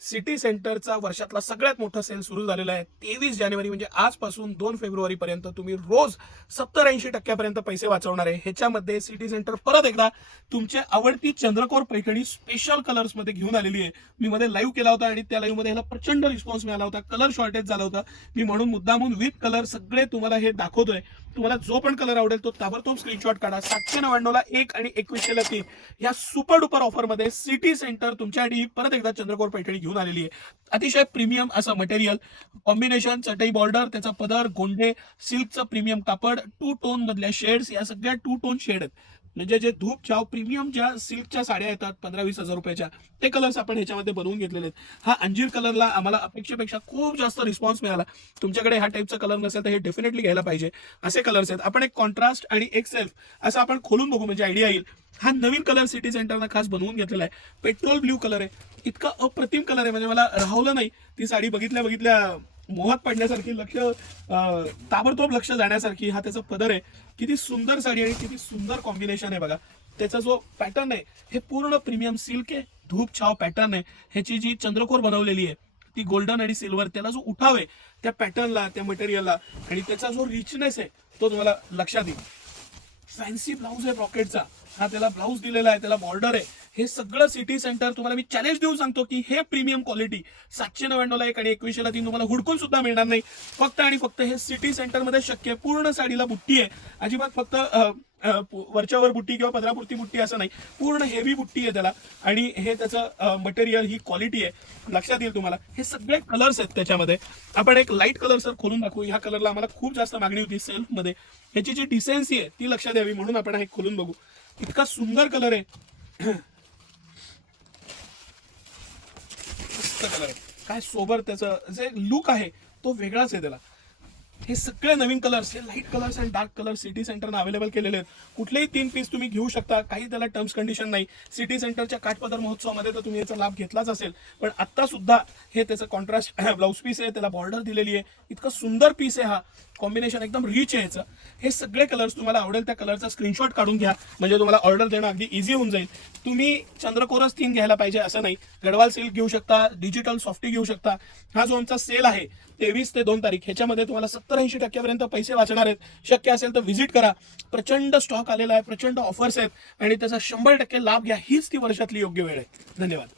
City सेंटरचा वर्षातला सगळ्यात मोठा सेल सुरू झालेला आहे. 23 जानेवारी म्हणजे आजपासून 2 फेब्रुवारी पर्यंत तुम्ही रोज 70-80% पैसे वाचवणार आहे. ह्याच्यामध्ये सिटी सेंटर परत एकदा तुमची आवडती चंद्रकोर पैठणी स्पेशल कलर्स मध्ये घेऊन आलेली आहे. मी मध्ये लाईव्ह केला होता आणि त्या लाईव्ह मध्ये ह्याला प्रचंड रिस्पॉन्स मिळाला होता. कलर शॉर्टेज झालं होतं. मी म्हणून मुद्दामून विथ कलर सगळे तुम्हाला हे दाखवतोय. तुम्हाला जो पण कलर आवडेल तो ताबडतोब स्क्रीनशॉट काढा. 799 ला 1 आणि 2100 ला 3 या सुपर डुपर ऑफर मध्ये सिटी सेंटर तुमच्यासाठी परत एकदा चंद्रकोर पैठणी घेऊन आलेली आहे. अतिशय प्रीमियम असं मटेरियल, कॉम्बिनेशन, चटई बॉर्डर, त्याचा पदर, गोंडे, सिल्कचं प्रीमियम कापड, 2 टोन मधल्या शेड्स, या सगळ्या 2 टोन शेड आहेत. म्हणजे जे धूप छाव प्रीमियम ज्या सिल्कच्या साड्या येतात 15-20 हजार रुपयाच्या, ते कलर्स आपण ह्याच्यामध्ये बनवून घेतलेले आहेत. हा अंजीर कलरला आम्हाला अपेक्षेपेक्षा खूप जास्त रिस्पॉन्स मिळाला. तुमच्याकडे ह्या टाईपचा कलर नसेल तर हे डेफिनेटली घ्यायला पाहिजे. असे कलर्स आहेत. आपण एक कॉन्ट्रास्ट आणि एक सेल्फ असं आपण खोलून बघू म्हणजे आयडिया येईल. हा नवीन कलर सिटी सेंटरनं खास बनवून घेतलेला आहे. पेट्रोल ब्ल्यू कलर आहे. इतका अप्रतिम कलर आहे म्हणजे मला राहवलं नाही ती साडी बघितल्या मोहात पडण्यासारखी, ताबडतोब लक्ष जाण्यासारखी. हा त्याचा पदर आहे. किती सुंदर साडी आणि किती सुंदर कॉम्बिनेशन आहे बघा. त्याचा जो पॅटर्न आहे हे पूर्ण प्रीमियम सिल्क आहे, धूप छाव पॅटर्न आहे. ह्याची जी चंद्रकोर बनवलेली आहे ती गोल्डन आणि सिल्वर, त्याला जो उठाव आहे त्या पॅटर्नला, त्या मटेरियलला, आणि त्याचा जो रिचनेस आहे तो तुम्हाला लक्षात येईल. फॅन्सी ब्लाऊज आहे ब्रॉकेटचा. हा त्याला ब्लाऊज दिलेला आहे, त्याला बॉर्डर आहे. हे सगळं सिटी सेंटर तुम्हाला मी चॅलेंज देऊन सांगतो की हे प्रीमियम क्वालिटी 799 ला 1 आणि 2100 ला 3 तुम्हाला हुडकून सुद्धा मिळणार नाही. फक्त आणि फक्त हे सिटी सेंटर मध्ये शक्य आहे. पूर्ण साडीला बुट्टी आहे, अजिबात फक्त वरच्यावर बुट्टी किंवा पदरापुरती बुट्टी असं नाही, पूर्ण हेवी बुट्टी आहे त्याला. आणि हे त्याचं मटेरियल, ही क्वालिटी आहे, लक्षात येईल तुम्हाला. हे सगळे कलर्स आहेत त्याच्यामध्ये. आपण एक लाईट कलर सर खोलून दाखवू. ह्या कलरला आम्हाला खूप जास्त मागणी होती सेल्फ मध्ये. ह्याची जी डिसेन्सी आहे ती लक्षात यावी म्हणून आपण हे खोलून बघू. इतका सुंदर कलर आहे, मस्त कलर आहे. काय सोबर त्याचं जे लुक आहे तो वेगळाच आहे त्याला. हे सगळे नवीन कलर्स, हे लाईट कलर्स आणि डार्क कलर सिटी सेंटरनं अवेलेबल केलेले आहेत. कुठलेही 3 पीस तुम्ही घेऊ शकता, काही त्याला टर्म्स कंडिशन नाही. सिटी सेंटरच्या काठपदर महोत्सवामध्ये तर तुम्ही याचा लाभ घेतलाच असेल, पण आता सुद्धा हे त्याचं कॉन्ट्रास्ट ब्लाऊज पीस आहे, त्याला बॉर्डर दिलेली आहे. इतकं सुंदर पीस आहे हा. कॉम्बिनेशन एकदम रिच आहे याचं. हे सगळे कलर्स तुम्हाला आवडेल त्या कलरचा स्क्रीनशॉट काढून घ्या, म्हणजे तुम्हाला ऑर्डर देणं अगदी इझी होऊन जाईल. तुम्ही चंद्रकोरच 3 घ्यायला पाहिजे असं नाही. गडवाल सिल्क घेऊ शकता, डिजिटल सॉफ्टी घेऊ शकता. हा जो आमचा सेल आहे 23 ते 2 तारीख, ह्याच्यामध्ये तुम्हाला 70-80% पैसे वाचणार आहेत. शक्य असेल तर व्हिजिट करा. प्रचंड स्टॉक आलेला आहे, प्रचंड ऑफर्स आहेत आणि त्याचा 100% लाभ घ्या. हीच ती वर्षातली योग्य वेळ आहे. धन्यवाद.